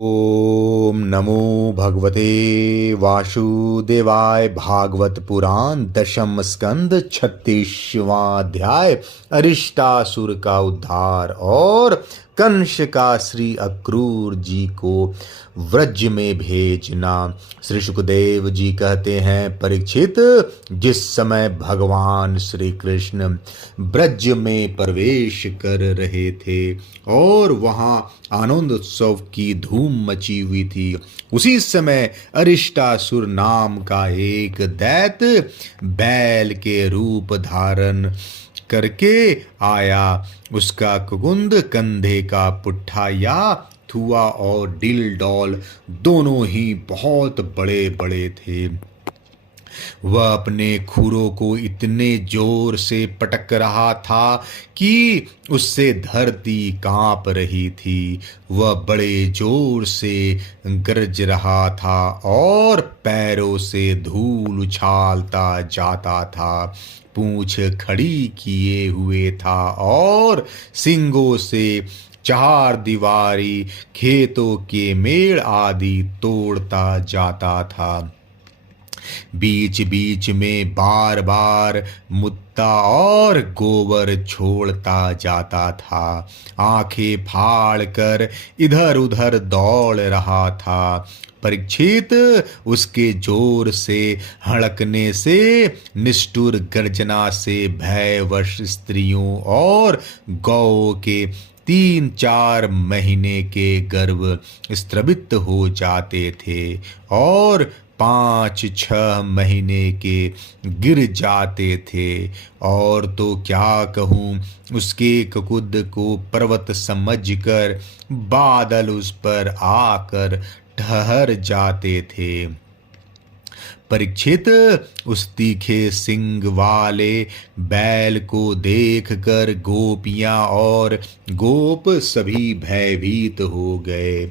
ओम नमो भगवते वासुदेवाय। भागवत पुराण दशम स्कंद 36वां अध्याय। अरिष्टासुर का उद्धार और कंस का श्री अक्रूर जी को व्रज में भेजना। श्री सुखदेव जी कहते हैं, परीक्षित, जिस समय भगवान श्री कृष्ण ब्रज में प्रवेश कर रहे थे और वहां आनंद उत्सव की धूम मची हुई थी, उसी समय अरिष्टासुर नाम का एक दैत्य बैल के रूप धारण करके आया। उसका कुकुंद कंधे का पुट्ठा या थुआ और डिल डॉल दोनों ही बहुत बड़े बड़े थे। वह अपने खुरों को इतने जोर से पटक रहा था कि उससे धरती कांप रही थी। वह बड़े जोर से गरज रहा था और पैरों से धूल उछालता जाता था। पूंछ खड़ी किए हुए था और सींगों से चार दीवारी खेतों के मेड़ आदि तोड़ता जाता था। बीच बीच में बार बार मुत्ता और गोबर छोड़ता जाता था। आंखें फाड़ कर इधर उधर दौड़ रहा था। परीक्षित, उसके जोर से हड़कने से, निष्ठुर गर्जना से भयवश स्त्रियों और गौ के 3-4 महीने के गर्भ स्त्रवित हो जाते थे और 5-6 महीने के गिर जाते थे। और तो क्या कहूँ, उसके कुकुद को पर्वत समझकर बादल उस पर आकर ठहर जाते थे। परीक्षित, उस तीखे सिंग वाले बैल को देखकर गोपियां और गोप सभी भयभीत हो गए।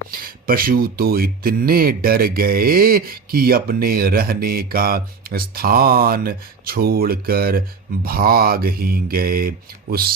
पशु तो इतने डर गए कि अपने रहने का स्थान छोड़कर भाग ही गए। उस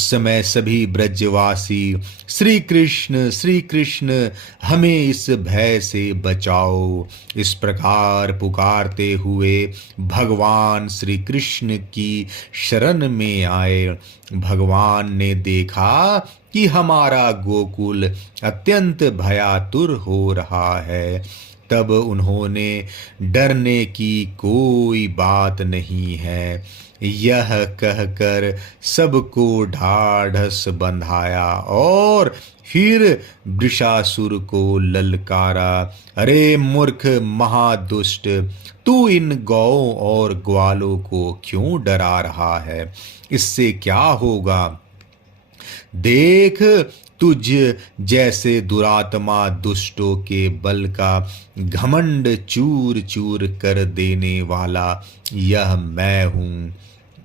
समय सभी ब्रजवासी श्री कृष्ण हमें इस भय से बचाओ, इस प्रकार पुकारते हुए भगवान श्री कृष्ण की शरण में आए। भगवान ने देखा कि हमारा गोकुल अत्यंत भयातुर हो रहा है। तब उन्होंने डरने की कोई बात नहीं है, यह कहकर सबको ढाढ़स बंधाया और फिर वृषासुर को ललकारा। अरे मूर्ख महादुष्ट, तू इन गौओं और ग्वालों को क्यों डरा रहा है? इससे क्या होगा? देख, तुझ जैसे दुरात्मा दुष्टों के बल का घमंड चूर चूर कर देने वाला यह मैं हूँ।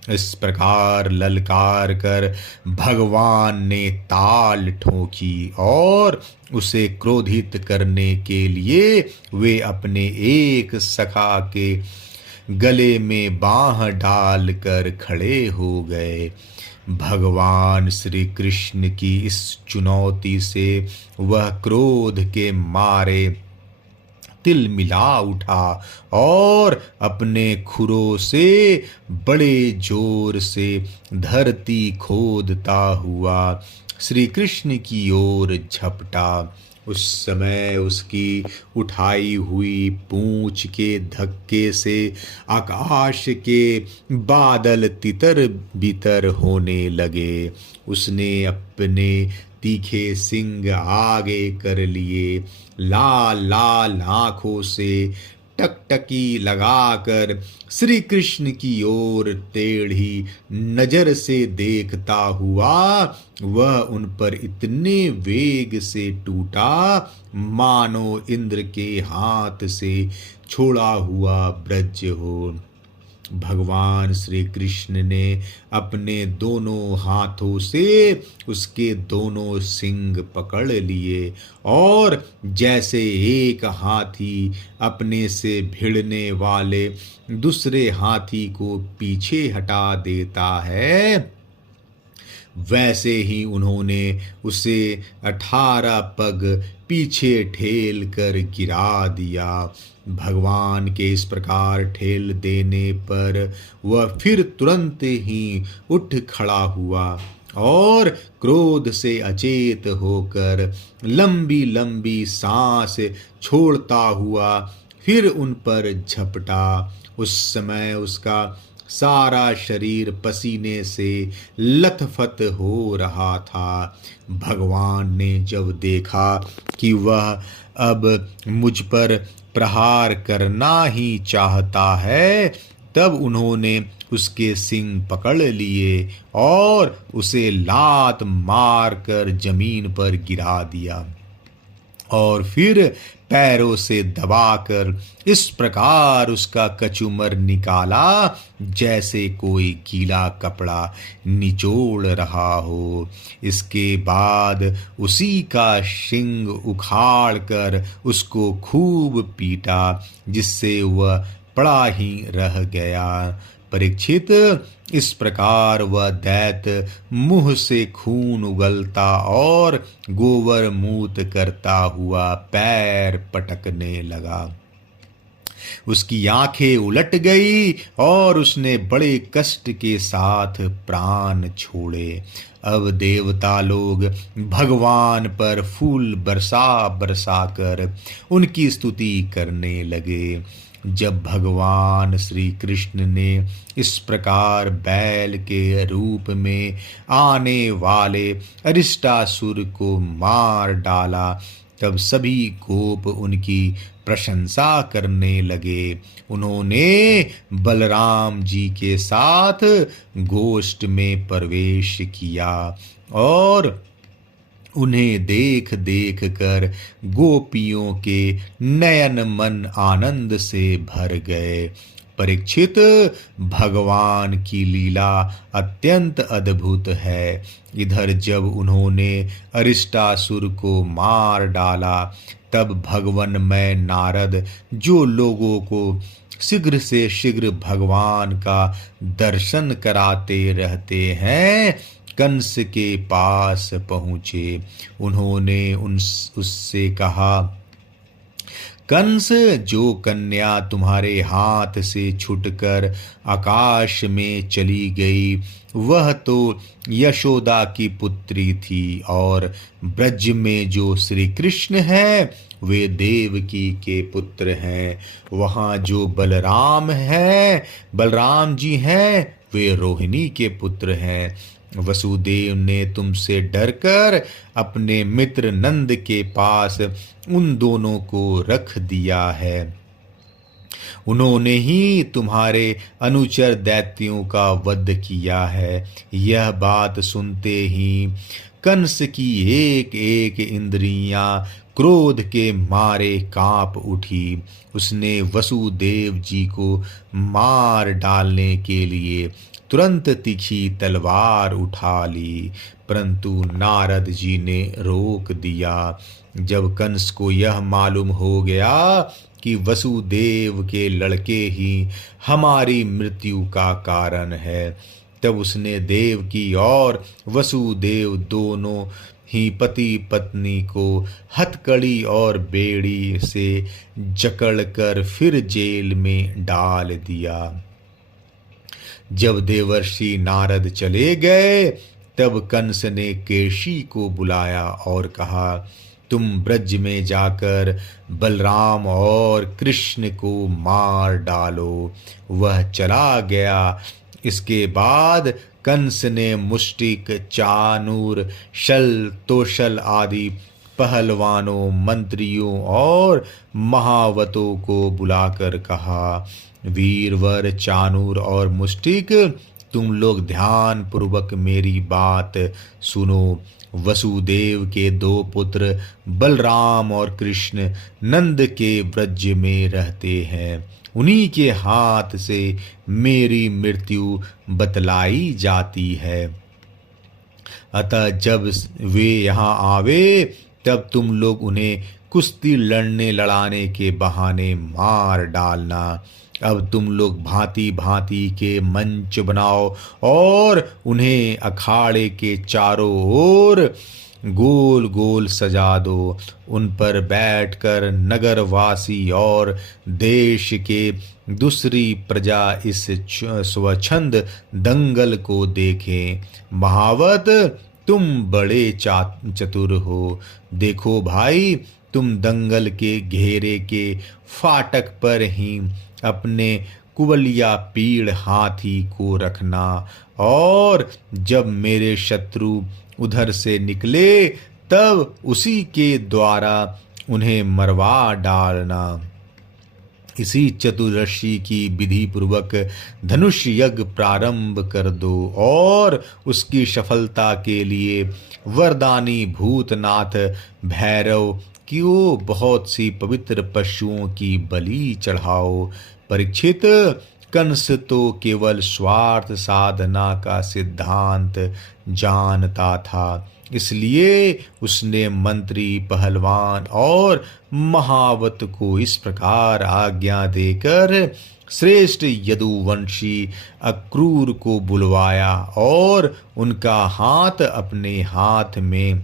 इस प्रकार ललकार कर भगवान ने ताल ठोकी और उसे क्रोधित करने के लिए वे अपने एक सखा के गले में बांह डाल कर खड़े हो गए। भगवान श्री कृष्ण की इस चुनौती से वह क्रोध के मारे तिल मिला उठा और अपने खुरों से बड़े जोर से धरती खोदता हुआ श्री कृष्ण की ओर झपटा। उस समय उसकी उठाई हुई पूंछ के धक्के से आकाश के बादल तितर बितर होने लगे। उसने अपने तीखे सिंग आगे कर लिए, लाल लाल आंखों से टकटकी लगाकर श्री कृष्ण की ओर टेढ़ी नजर से देखता हुआ वह उन पर इतने वेग से टूटा मानो इंद्र के हाथ से छोड़ा हुआ वज्र हो। भगवान श्री कृष्ण ने अपने दोनों हाथों से उसके दोनों सिंग पकड़ लिए और जैसे एक हाथी अपने से भिड़ने वाले दूसरे हाथी को पीछे हटा देता है, वैसे ही उन्होंने उसे 18 पग पीछे ठेल कर गिरा दिया। भगवान के इस प्रकार ठेल देने पर वह फिर तुरंत ही उठ खड़ा हुआ और क्रोध से अचेत होकर लंबी लंबी सांस छोड़ता हुआ फिर उन पर झपटा। उस समय उसका सारा शरीर पसीने से लथपथ हो रहा था। भगवान ने जब देखा कि वह अब मुझ पर प्रहार करना ही चाहता है, तब उन्होंने उसके सींग पकड़ लिए और उसे लात मारकर जमीन पर गिरा दिया और फिर पैरों से दबाकर इस प्रकार उसका कचूमर निकाला जैसे कोई गीला कपड़ा निचोड़ रहा हो। इसके बाद उसी का शिंग उखाड़ कर उसको खूब पीटा, जिससे वह पड़ा ही रह गया। परीक्षित, इस प्रकार वह दैत्य मुंह से खून उगलता और गोबर मूत करता हुआ पैर पटकने लगा। उसकी आंखें उलट गई और उसने बड़े कष्ट के साथ प्राण छोड़े। अब देवता लोग भगवान पर फूल बरसा बरसा कर उनकी स्तुति करने लगे। जब भगवान श्री कृष्ण ने इस प्रकार बैल के रूप में आने वाले अरिष्टासुर को मार डाला, तब सभी गोप उनकी प्रशंसा करने लगे। उन्होंने बलराम जी के साथ गोष्ठ में प्रवेश किया और उन्हें देख देख कर गोपियों के नयन मन आनंद से भर गए। परीक्षित, भगवान की लीला अत्यंत अद्भुत है। इधर जब उन्होंने अरिष्टासुर को मार डाला, तब भगवनमय नारद, जो लोगों को शीघ्र से शीघ्र भगवान का दर्शन कराते रहते हैं, कंस के पास पहुँचे। उन्होंने उससे कहा, कंस, जो कन्या तुम्हारे हाथ से छूटकर आकाश में चली गई, वह तो यशोदा की पुत्री थी, और ब्रज में जो श्री कृष्ण हैं वे देवकी के पुत्र हैं। वहाँ जो बलराम जी हैं, वे रोहिणी के पुत्र हैं। वसुदेव ने तुमसे डरकर अपने मित्र नंद के पास उन दोनों को रख दिया है। उन्होंने ही तुम्हारे अनुचर दैत्यों का वध किया है। यह बात सुनते ही कंस की एक एक इंद्रियां क्रोध के मारे कांप उठी। उसने वसुदेव जी को मार डालने के लिए तुरंत तीखी तलवार उठा ली, परंतु नारद जी ने रोक दिया। जब कंस को यह मालूम हो गया कि वसुदेव के लड़के ही हमारी मृत्यु का कारण है, तब उसने देवकी और वसुदेव दोनों ही पति पत्नी को हथकड़ी और बेड़ी से जकड़कर फिर जेल में डाल दिया। जब देवर्षि नारद चले गए, तब कंस ने केशी को बुलाया और कहा, तुम ब्रज में जाकर बलराम और कृष्ण को मार डालो। वह चला गया। इसके बाद कंस ने मुष्टिक, चानूर, शल, तोशल आदि पहलवानों, मंत्रियों और महावतों को बुलाकर कहा, वीरवर, चानूर और मुष्टिक, तुम लोग ध्यान पूर्वक मेरी बात सुनो। वसुदेव के दो पुत्र बलराम और कृष्ण नंद के ब्रज में रहते हैं। उन्हीं के हाथ से मेरी मृत्यु बतलाई जाती है। अतः जब वे यहाँ आवे, तब तुम लोग उन्हें कुश्ती लड़ने लड़ाने के बहाने मार डालना। अब तुम लोग भांति भांति के मंच बनाओ और उन्हें अखाड़े के चारों ओर गोल गोल सजा दो। उन पर बैठकर नगरवासी और देश के दूसरी प्रजा इस स्वच्छंद दंगल को देखें। महावत, तुम बड़े चतुर हो। देखो भाई, तुम दंगल के घेरे के फाटक पर ही अपने कुबलिया पीड़ हाथी को रखना, और जब मेरे शत्रु उधर से निकले तब उसी के द्वारा उन्हें मरवा डालना। इसी चतुर्दशी की विधि पूर्वक धनुष यज्ञ प्रारंभ कर दो और उसकी सफलता के लिए वरदानी भूतनाथ भैरव की बहुत सी पवित्र पशुओं की बलि चढ़ाओ। परीक्षित, कंस तो केवल स्वार्थ साधना का सिद्धांत जानता था, इसलिए उसने मंत्री, पहलवान और महावत को इस प्रकार आज्ञा देकर श्रेष्ठ यदुवंशी अक्रूर को बुलवाया और उनका हाथ अपने हाथ में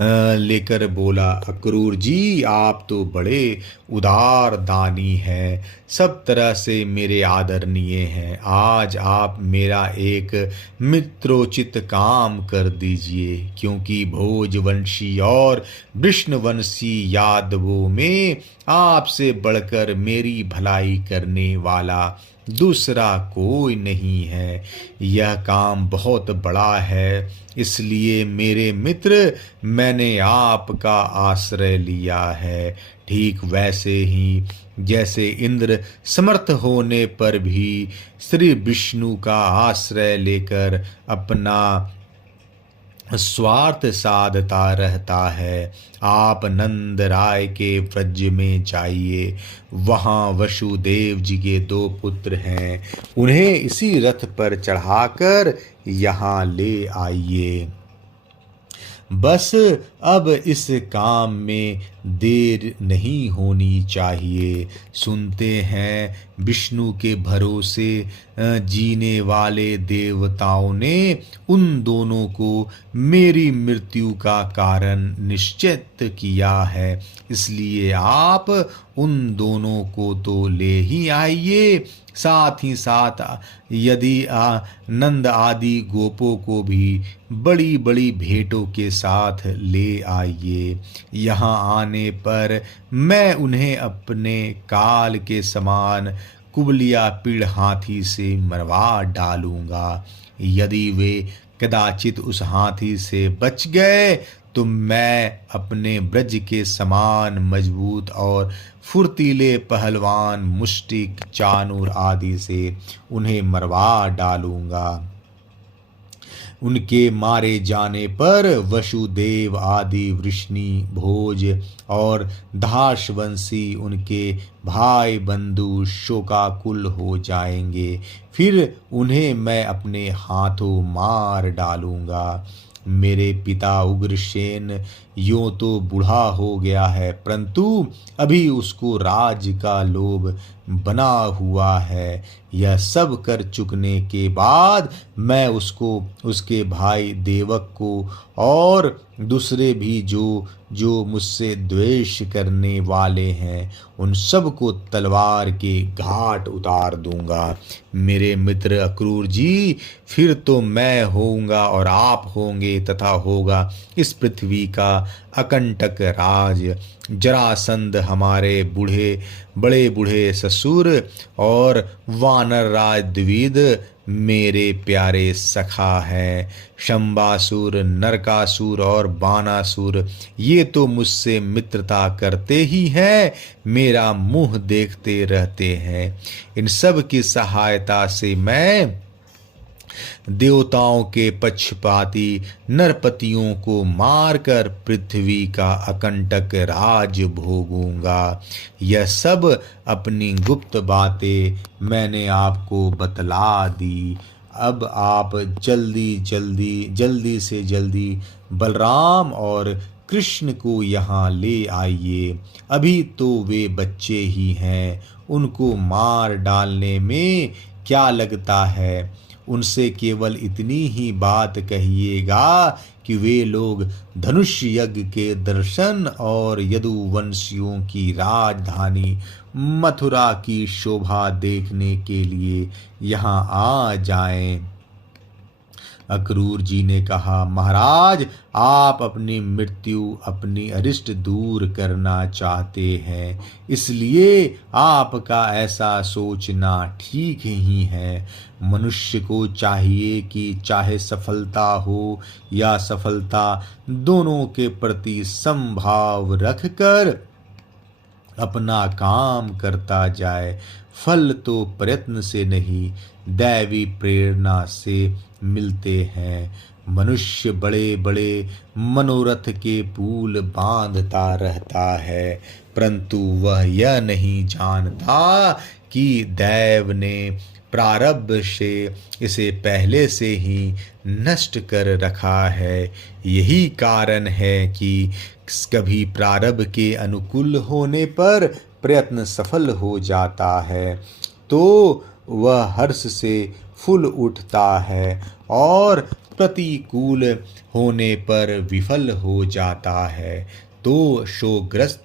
लेकर बोला, अक्रूर जी, आप तो बड़े उदार दानी हैं, सब तरह से मेरे आदरणीय हैं। आज आप मेरा एक मित्रोचित काम कर दीजिए, क्योंकि भोजवंशी और वृष्णवंशी यादवों में आपसे बढ़कर मेरी भलाई करने वाला दूसरा कोई नहीं है। यह काम बहुत बड़ा है, इसलिए मेरे मित्र, मैंने आपका आश्रय लिया है। ठीक वैसे ही जैसे इंद्र समर्थ होने पर भी श्री विष्णु का आश्रय लेकर अपना स्वार्थ साधता रहता है। आप नंद राय के व्रज में जाइए, वहाँ वसुदेव जी के 2 पुत्र हैं, उन्हें इसी रथ पर चढ़ाकर यहाँ ले आइए। बस अब इस काम में देर नहीं होनी चाहिए। सुनते हैं विष्णु के भरोसे जीने वाले देवताओं ने उन दोनों को मेरी मृत्यु का कारण निश्चित किया है, इसलिए आप उन दोनों को तो ले ही आइए, साथ ही साथ यदि नंद आदि गोपों को भी बड़ी बड़ी भेंटों के साथ ले आइए। यहाँ आने पर मैं उन्हें अपने काल के समान कुबलिया पीड़ हाथी से मरवा डालूंगा। यदि वे कदाचित उस हाथी से बच गए तो मैं अपने ब्रज के समान मजबूत और फुर्तीले पहलवान मुष्टिक, चाणूर आदि से उन्हें मरवा डालूंगा। उनके मारे जाने पर वसुदेव आदि वृष्णि, भोज और दासवंशी उनके भाई बंधु शोकाकुल हो जाएंगे। फिर उन्हें मैं अपने हाथों मार डालूंगा। मेरे पिता उग्रसेन यूं तो बूढ़ा हो गया है, परंतु अभी उसको राज का लोभ बना हुआ है। यह सब कर चुकने के बाद मैं उसको, उसके भाई देवक को और दूसरे भी जो मुझसे द्वेष करने वाले हैं, उन सब को तलवार के घाट उतार दूंगा। मेरे मित्र अक्रूर जी, फिर तो मैं होऊंगा और आप होंगे तथा होगा इस पृथ्वी का अकंटक राज। जरासंध हमारे बड़े बूढ़े ससुर और वानर राज द्विविद मेरे प्यारे सखा हैं। शंबासुर, नरकासुर और बानासुर ये तो मुझसे मित्रता करते ही हैं, मेरा मुंह देखते रहते हैं। इन सब की सहायता से मैं देवताओं के पक्षपाती नरपतियों को मारकर पृथ्वी का अकंटक राज भोगूंगा। यह सब अपनी गुप्त बातें मैंने आपको बतला दी। अब आप जल्दी से जल्दी बलराम और कृष्ण को यहाँ ले आइए। अभी तो वे बच्चे ही हैं, उनको मार डालने में क्या लगता है। उनसे केवल इतनी ही बात कहिएगा कि वे लोग धनुष यज्ञ के दर्शन और यदुवंशियों की राजधानी मथुरा की शोभा देखने के लिए यहाँ आ जाएं। अक्रूर जी ने कहा, महाराज, आप अपनी मृत्यु, अपनी अरिष्ट दूर करना चाहते हैं, इसलिए आपका ऐसा सोचना ठीक ही है। मनुष्य को चाहिए कि चाहे सफलता हो या सफलता, दोनों के प्रति समभाव रखकर अपना काम करता जाए। फल तो प्रयत्न से नहीं, दैवी प्रेरणा से मिलते हैं। मनुष्य बड़े बड़े मनोरथ के पुल बांधता रहता है, परंतु वह यह नहीं जानता कि दैव ने प्रारब्ध से इसे पहले से ही नष्ट कर रखा है। यही कारण है कि कभी प्रारब्ध के अनुकूल होने पर प्रयत्न सफल हो जाता है तो वह हर्ष से फूल उठता है, और प्रतिकूल होने पर विफल हो जाता है तो शोकग्रस्त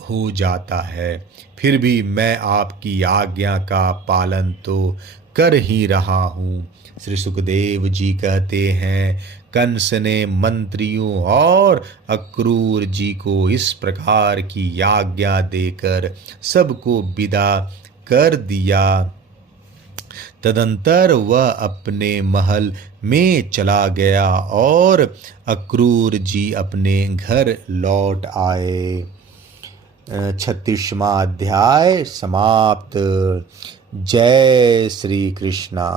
हो जाता है। फिर भी मैं आपकी आज्ञा का पालन तो कर ही रहा हूँ। श्री सुखदेव जी कहते हैं, कंस ने मंत्रियों और अक्रूर जी को इस प्रकार की आज्ञा देकर सबको विदा कर दिया। तदंतर वह अपने महल में चला गया और अक्रूर जी अपने घर लौट आए। 36वां अध्याय समाप्त। जय श्री कृष्णा।